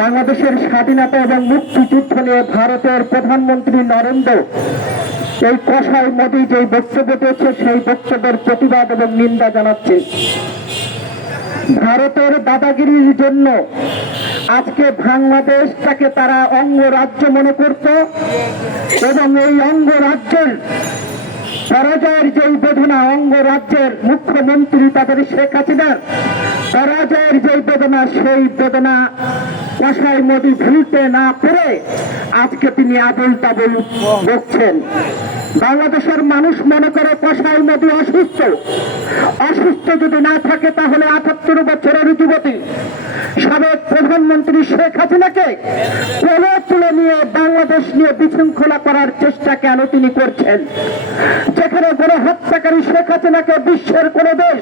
বাংলাদেশের স্বাধীনতা এবং মুক্তিযুদ্ধ নিয়ে ভারতের প্রধানমন্ত্রী নরেন্দ্র, এই কষাই মোদী যে বক্তব্য দিয়েছে, সেই বক্তব্যের প্রতিবাদ এবং নিন্দা জানাচ্ছে। ভারতের দাদাগিরির জন্য আজকে বাংলাদেশটাকে তারা অঙ্গরাজ্য মনে করত এবং এই অঙ্গরাজ্যের পরাজয়ের যেই বেদনা অঙ্গরাজ্যের মুখ্যমন্ত্রী তাদের শেখ হাসিনার পরাজয়ের যেই বেদনা, সেই বেদনা কষাই মোদী ভুলতে না পেরে আজকে তিনি আবুল তাবুল বকছেন। বাংলাদেশের মানুষ মনে করে কষাই মোদী অসুস্থ। অসুস্থ যদি না থাকে তাহলে আটাত্তর বছরের যুবতী। সাবেক প্রধানমন্ত্রী শেখ হাসিনাকে কোলে তুলে নিয়ে বাংলাদেশ নিয়ে বিশৃঙ্খলা করার চেষ্টা কেন তিনি করছেন? যেখানে কোনো হত্যাকারী শেখ হাসিনাকে বিশ্বের কোনো দেশ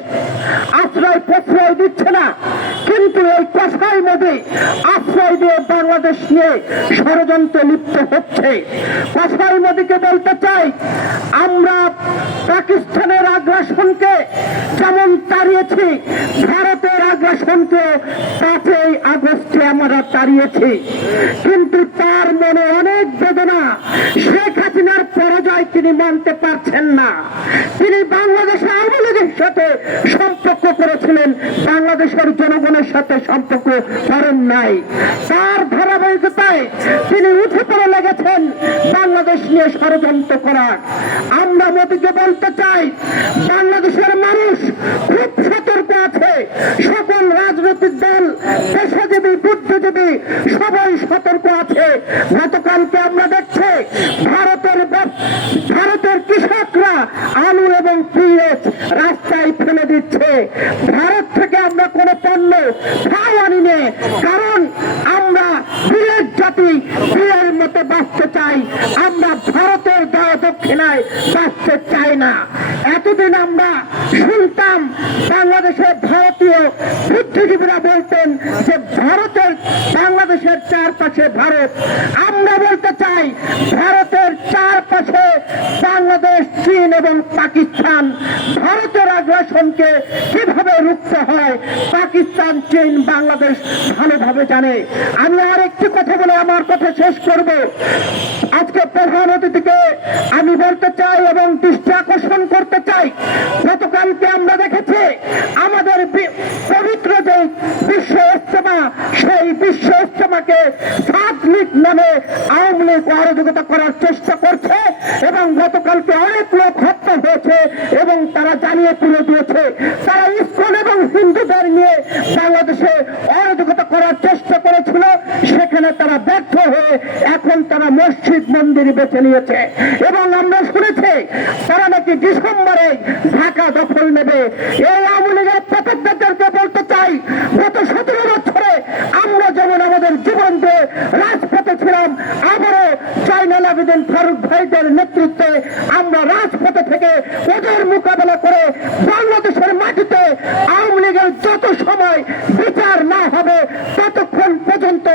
আশ্রয় প্রশ্রয় দিচ্ছে না কিন্তু এই কষাই মোদী আশ্রয় দিয়ে বাংলাদেশ নিয়ে ষড়যন্ত্রে লিপ্ত হচ্ছে। কষাই মোদীকে বলতে চাই, আমরা পাকিস্তানের আগ্রাসনকে যেমন তাড়িয়েছি, ভারতের আগ্রাসনকে পাঁচই আগস্টে আমরা তাড়িয়েছি। কিন্তু তার মনে অনেক বেদনা, শেখ হাসিনার পরাজয় তিনি মানতে পারছেন না তিনি বাংলাদেশে আওয়ামী লীগের সাথে সম্পর্ক করেছিলেন বাংলাদেশের জনগণের সাথে সম্পর্ক করেন নাই। তার ধারাবাহিকতায় তিনি উঠে পড়ে লেগেছেন বাংলাদেশ নিয়ে ষড়যন্ত্র করার আমরা মোদীকে বলতে চাই, বাংলাদেশের মানুষ খুব সতর্ক আছে। সকল রাজনৈতিক দল, পেশাজীবী, বুদ্ধিজীবী, সবাই সতর্ক আছে। গতকালকে আমরা দেখছি ভারতের ব্যব- ভারতের কৃষকরা আলু এবং পিএস রাস্তায় ফেলে দিচ্ছে ভারত থেকে আমরা নে কারণ আমরা বীরের জাতি, বীরের মতো বাঁচতে চাই। আমরা ভারতের দয়া দক্ষিণায় বাঁচতে চাই না। এতদিন আমরা শুনতাম বাংলাদেশের ভারতীয় বুদ্ধিজীবীরা বলতেন যে, ভারতের, বাংলাদেশের চারপাশে ভারত। আমরা বলতে চাই, ভারতের চারপাশে বাংলাদেশ, চীন এবং পাকিস্তান। আগ্রাসনকে কীভাবে রুখতে হয়, পাকিস্তান, চীন, বাংলাদেশ ভালোভাবে জানে। আমি আর একটি কথা বলে আমার কথা শেষ করব। আজকে প্রধান অতিথিকে আমি বলতে চাই এবং দৃষ্টি আকর্ষণ করতে চাই। গতকালকে আমরা দেখেছি আমাদের পবিত্র যে বিশ্ব ইস্তেমা সেই বিশ্ব ইস্তেমাকে সাত লীগ নামে আওয়ামী লীগ অরাজকতা করার চেষ্টা করছে এবং গতকালকে অনেক লোক হয়েছে এবং তারা জানিয়ে তুলে দিয়েছে, তারা ইস্কন এবং হিন্দুদের নিয়ে বাংলাদেশে অরাজকতা করার চেষ্টা করেছিল। সেখানে তারা ব্যর্থ হয়ে এখন তারা মসজিদ মন্দির বেছে নিয়েছে। এবং আমরা শুনেছি, তারা নাকি ডিসেম্বরে ঢাকা দখল নেবে। এই আওয়ামী লীগের প্রত্যেকদেরকে বলতে চাই, গত সতেরো বছরে আমরা যেমন আমাদের জীবন দিয়ে রাজপথে ছিলাম, আবারও চাইনাল আবেদন ফারুক ভাইদের নেতৃত্বে আমরা রাজপথে থেকে ওদের মোকাবেলা করে বাংলাদেশের মাটিতে আওয়ামী লীগের যত সময় বিচার না হবে, ততক্ষণ পর্যন্ত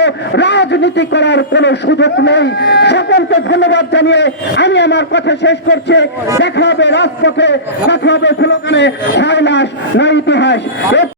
রাজনীতি করার কোনো সুযোগ নেই। সকলকে ধন্যবাদ জানিয়ে আমি আমার কথা শেষ করছি। দেখা হবে রাজপথে দেখা হবে স্লোগানে, ছয় মাস নয়